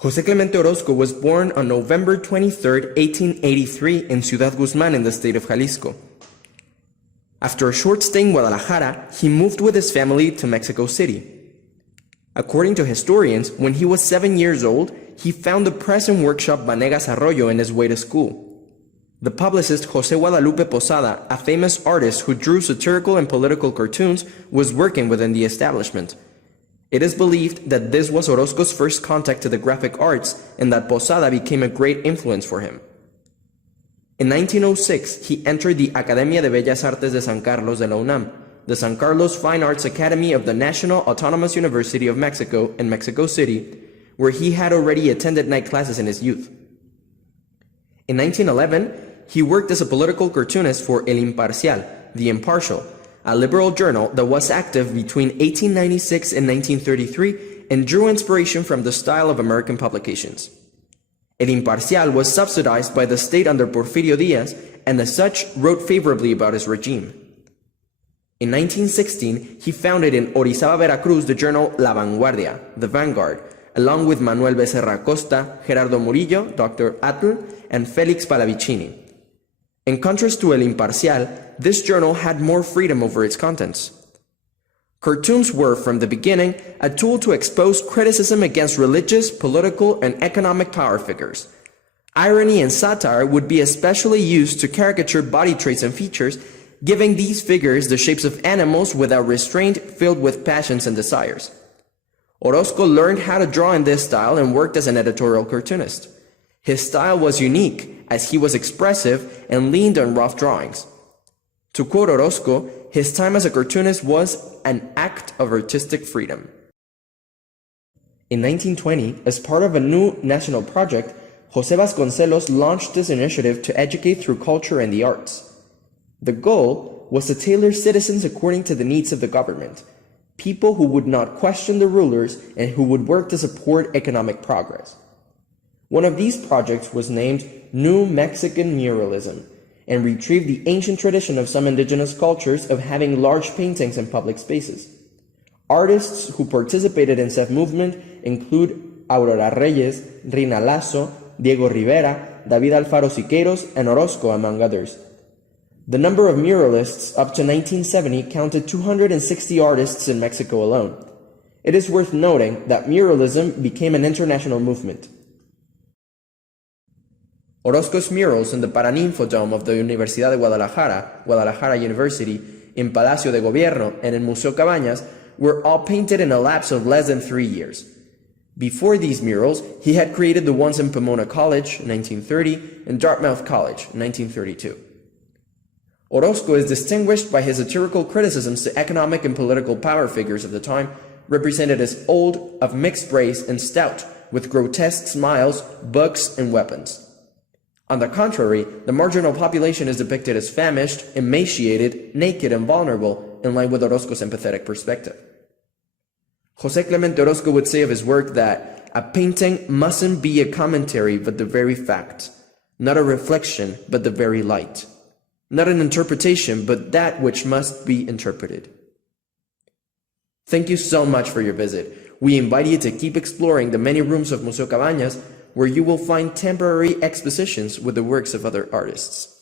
José Clemente Orozco was born on November 23, 1883 in Ciudad Guzmán in the state of Jalisco. After a short stay in Guadalajara, he moved with his family to Mexico City. According to historians, when he was 7 years old, he found the press and workshop Vanegas Arroyo in his way to school. The publicist José Guadalupe Posada, a famous artist who drew satirical and political cartoons, was working within the establishment. It is believed that this was Orozco's first contact to the graphic arts and that Posada became a great influence for him. In 1906, he entered the Academia de Bellas Artes de San Carlos de la UNAM, the San Carlos Fine Arts Academy of the National Autonomous University of Mexico in Mexico City, where he had already attended night classes in his youth. In 1911, he worked as a political cartoonist for El Imparcial, The Impartial, a liberal journal that was active between 1896 and 1933 and drew inspiration from the style of American publications. El Imparcial was subsidized by the state under Porfirio Díaz and as such wrote favorably about his regime. In 1916, he founded in Orizaba, Veracruz, the journal La Vanguardia, The Vanguard, along with Manuel Becerra Costa, Gerardo Murillo, Dr. Atl, and Félix Palavicini. In contrast to El Imparcial, this journal had more freedom over its contents. Cartoons were, from the beginning, a tool to expose criticism against religious, political, and economic power figures. Irony and satire would be especially used to caricature body traits and features, giving these figures the shapes of animals without restraint, filled with passions and desires. Orozco learned how to draw in this style and worked as an editorial cartoonist. His style was unique, as he was expressive and leaned on rough drawings. To quote Orozco, his time as a cartoonist was an act of artistic freedom. In 1920, as part of a new national project, José Vasconcelos launched this initiative to educate through culture and the arts. The goal was to tailor citizens according to the needs of the government, people who would not question the rulers and who would work to support economic progress. One of these projects was named New Mexican Muralism, and retrieved the ancient tradition of some indigenous cultures of having large paintings in public spaces. Artists who participated in said movement include Aurora Reyes, Rina Lasso, Diego Rivera, David Alfaro Siqueiros, and Orozco, among others. The number of muralists up to 1970 counted 260 artists in Mexico alone. It is worth noting that muralism became an international movement. Orozco's murals in the Paraninfo Dome of the Universidad de Guadalajara University, in Palacio de Gobierno, and in Museo Cabañas were all painted in a lapse of less than 3 years. Before these murals, he had created the ones in Pomona College, 1930, and Dartmouth College, 1932. Orozco is distinguished by his satirical criticisms to economic and political power figures of the time, represented as old, of mixed race, and stout, with grotesque smiles, books, and weapons. On the contrary, the marginal population is depicted as famished, emaciated, naked, and vulnerable, in line with Orozco's empathetic perspective. José Clemente Orozco would say of his work that a painting mustn't be a commentary but the very fact, not a reflection but the very light, not an interpretation but that which must be interpreted. Thank you so much for your visit. We invite you to keep exploring the many rooms of Museo Cabañas, where you will find temporary expositions with the works of other artists.